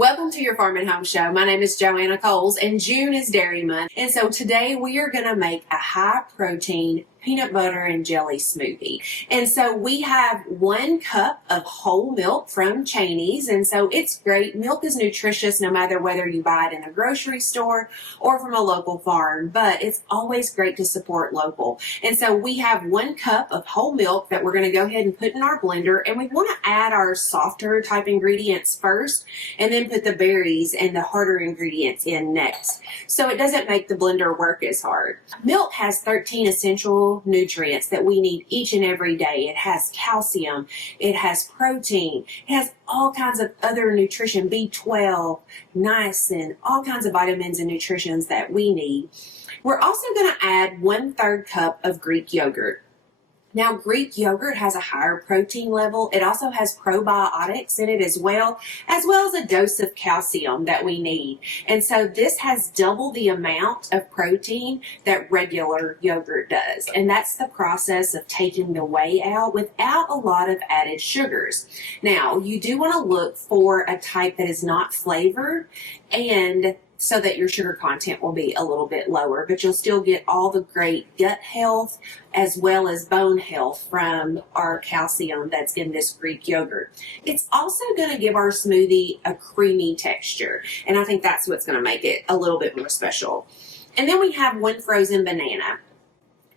Welcome to your Farm and Home Show. My name is Joanna Coles and June is Dairy Month. And so today we are going to make a high protein peanut butter and jelly smoothie. And so we have 1 cup of whole milk from Cheney's. And so it's great. Milk is nutritious no matter whether you buy it in a grocery store or from a local farm, but it's always great to support local. And so we have 1 cup of whole milk that we're going to go ahead and put in our blender. And we want to add our softer type ingredients first and then put the berries and the harder ingredients in next. So it doesn't make the blender work as hard. Milk has 13 essential nutrients that we need each and every day. It has calcium, it has protein, it has all kinds of other nutrition, B12, niacin, all kinds of vitamins and nutrients that we need. We're also going to add 1/3 cup of Greek yogurt. Now, Greek yogurt has a higher protein level. It also has probiotics in it as well as a dose of calcium that we need. And so this has double the amount of protein that regular yogurt does. And that's the process of taking the whey out without a lot of added sugars. Now, you do want to look for a type that is not flavored and so that your sugar content will be a little bit lower, but you'll still get all the great gut health as well as bone health from our calcium that's in this Greek yogurt. It's also going to give our smoothie a creamy texture, and I think that's what's going to make it a little bit more special. And then we have 1 frozen banana.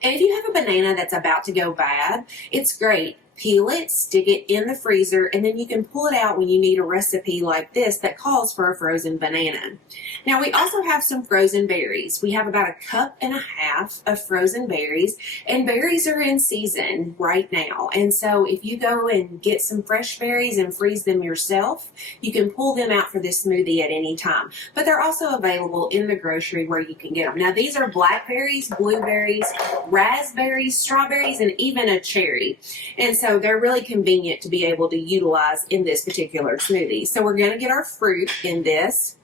And if you have a banana that's about to go bad, it's great. Peel it, stick it in the freezer, and then you can pull it out when you need a recipe like this that calls for a frozen banana. Now, we also have some frozen berries. We have about 1.5 cups of frozen berries, and berries are in season right now. And so if you go and get some fresh berries and freeze them yourself, you can pull them out for this smoothie at any time. But they're also available in the grocery where you can get them. Now, these are blackberries, blueberries, raspberries, strawberries, and even a cherry. And so they're really convenient to be able to utilize in this particular smoothie. So we're going to get our fruit in this.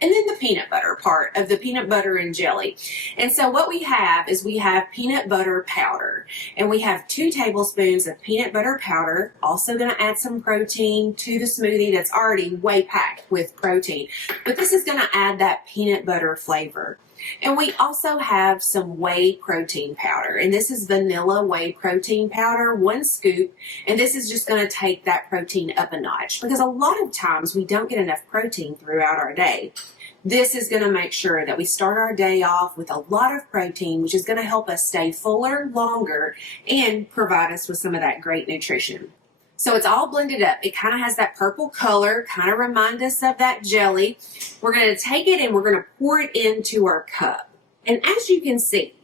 And then the peanut butter part of the peanut butter and jelly. And so what we have is we have peanut butter powder. And we have 2 tablespoons of peanut butter powder. Also going to add some protein to the smoothie that's already way packed with protein. But this is going to add that peanut butter flavor. And we also have some whey protein powder, and this is vanilla whey protein powder, 1 scoop, and this is just going to take that protein up a notch because a lot of times we don't get enough protein throughout our day. This is going to make sure that we start our day off with a lot of protein, which is going to help us stay fuller longer and provide us with some of that great nutrition. So it's all blended up. It kind of has that purple color, kind of remind us of that jelly. We're going to take it and we're going to pour it into our cup. And as you can see,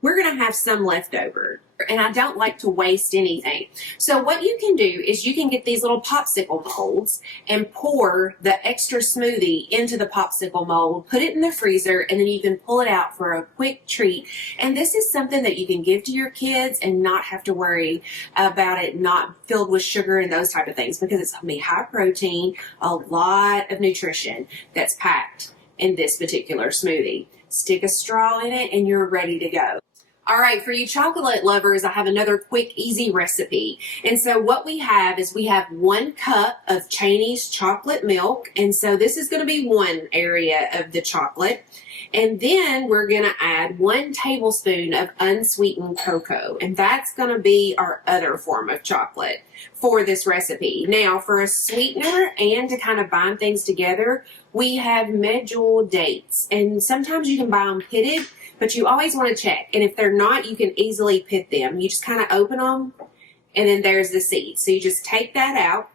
we're going to have some left over. And I don't like to waste anything. So what you can do is you can get these little popsicle molds and pour the extra smoothie into the popsicle mold, put it in the freezer, and then you can pull it out for a quick treat. And this is something that you can give to your kids and not have to worry about it not filled with sugar and those type of things because it's going to be high protein, a lot of nutrition that's packed in this particular smoothie. Stick a straw in it and you're ready to go. All right, for you chocolate lovers, I have another quick, easy recipe. And so what we have is we have 1 cup of Cheney's chocolate milk. And so this is going to be one area of the chocolate. And then we're going to add 1 tablespoon of unsweetened cocoa. And that's going to be our other form of chocolate for this recipe. Now, for a sweetener and to kind of bind things together, we have Medjool dates. And sometimes you can buy them pitted, but you always want to check. And if they're not, you can easily pit them. You just kind of open them, and then there's the seed. So you just take that out.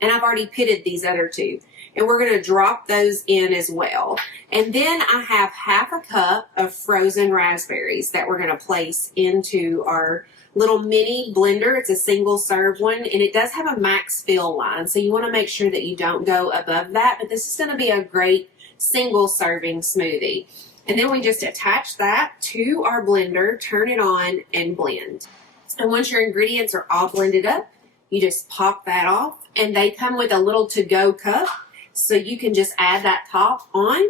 And I've already pitted these other 2. And we're going to drop those in as well. And then I have 1/2 cup of frozen raspberries that we're going to place into our little mini blender. It's a single serve one, and it does have a max fill line. So you want to make sure that you don't go above that. But this is going to be a great single serving smoothie. And then we just attach that to our blender, turn it on, and blend. And once your ingredients are all blended up, you just pop that off. And they come with a little to-go cup, so you can just add that top on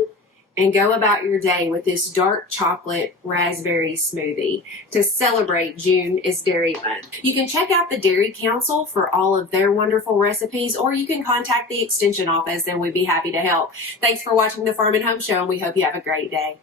and go about your day with this dark chocolate raspberry smoothie to celebrate June is Dairy Month. You can check out the Dairy Council for all of their wonderful recipes, or you can contact the Extension office and we'd be happy to help. Thanks for watching the Farm and Home Show, and we hope you have a great day.